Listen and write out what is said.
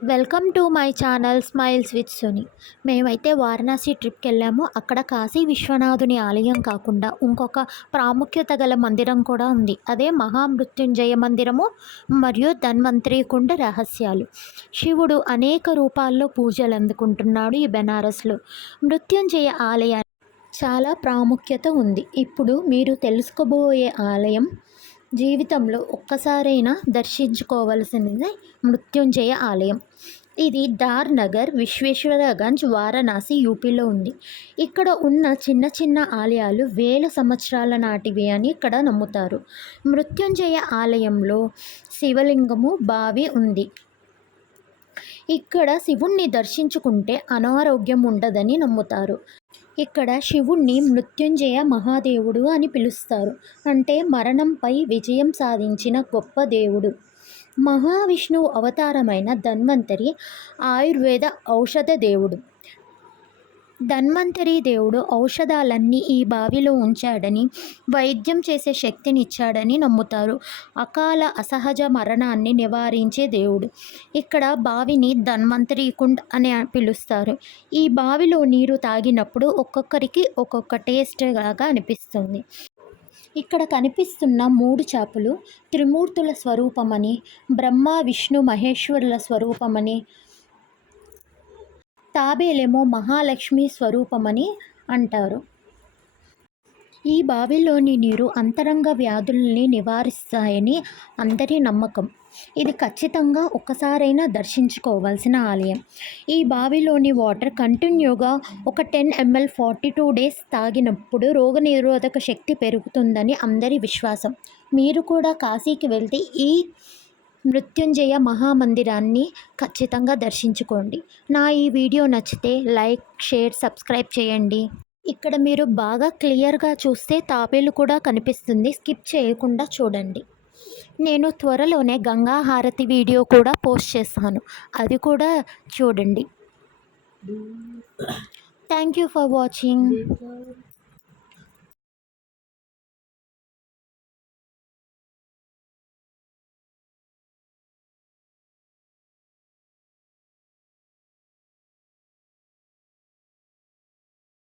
Welcome to my channel smiles with Suni. మేమైతే వారణాసి ట్రిప్కి వెళ్ళాము. అక్కడ కాశీ విశ్వనాథుని ఆలయం కాకుండా ఇంకొక ప్రాముఖ్యత గల మందిరం కూడా ఉంది. అదే మహామృత్యుంజయ మందిరము మరియు ధన్వంతరి కుండ రహస్యాలు. శివుడు అనేక రూపాల్లో పూజలు అందుకుంటున్నాడు ఈ బెనారస్లో. మృత్యుంజయ ఆలయానికి చాలా ప్రాముఖ్యత ఉంది. ఇప్పుడు మీరు తెలుసుకోబోయే ఆలయం జీవితంలో ఒక్కసారైనా దర్శించుకోవలసినది మృత్యుంజయ ఆలయం. ఇది దార్ నగర్ విశ్వేశ్వరగంజ్ వారణాసి యూపీలో ఉంది. ఇక్కడ ఉన్న చిన్న చిన్న ఆలయాలు వేల సంవత్సరాల నాటివి అని ఇక్కడ నమ్ముతారు. మృత్యుంజయ ఆలయంలో శివలింగము బావి ఉంది. ఇక్కడ శివుణ్ణి దర్శించుకుంటే అనారోగ్యం ఉండదని నమ్ముతారు. ఇక్కడ శివుణ్ణి మృత్యుంజయ మహాదేవుడు అని పిలుస్తారు. అంటే మరణంపై విజయం సాధించిన గొప్ప దేవుడు. మహావిష్ణువు అవతారమైన ధన్వంతరి ఆయుర్వేద ఔషధ దేవుడు. ధన్వంతరి దేవుడు ఔషధాలన్నీ ఈ బావిలో ఉంచాడని వైద్యం చేసే శక్తినిచ్చాడని నమ్ముతారు. అకాల అసహజ మరణాన్ని నివారించే దేవుడు. ఇక్కడ బావిని ధన్వంతరి కుండ్ అని పిలుస్తారు. ఈ బావిలో నీరు తాగినప్పుడు ఒక్కొక్కరికి ఒక్కొక్క టేస్ట్ లాగా అనిపిస్తుంది. ఇక్కడ కనిపిస్తున్న మూడు చేపలు త్రిమూర్తుల స్వరూపమని బ్రహ్మ విష్ణు మహేశ్వరుల స్వరూపమని తాబేలేమో మహాలక్ష్మి స్వరూపమని అంటారు. ఈ బావిలోని నీరు అంతరంగ వ్యాధుల్ని నివారిస్తాయని అందరి నమ్మకం. ఇది ఖచ్చితంగా ఒక్కసారైనా దర్శించుకోవాల్సిన ఆలయం. ఈ బావిలోని వాటర్ కంటిన్యూగా ఒక ten ML forty two days తాగినప్పుడు రోగనిరోధక శక్తి పెరుగుతుందని అందరి విశ్వాసం. మీరు కూడా కాశీకి వెళ్తే ఈ మృత్యుంజయ మహామందిరాన్ని ఖచ్చితంగా దర్శించుకోండి. నా ఈ వీడియో నచ్చితే లైక్ షేర్ సబ్స్క్రైబ్ చేయండి. ఇక్కడ మీరు బాగా క్లియర్గా చూస్తే తాబేలు కూడా కనిపిస్తుంది. స్కిప్ చేయకుండా చూడండి. నేను త్వరలోనే గంగా హారతి వీడియో కూడా పోస్ట్ చేస్తాను. అది కూడా చూడండి. Thank you for watching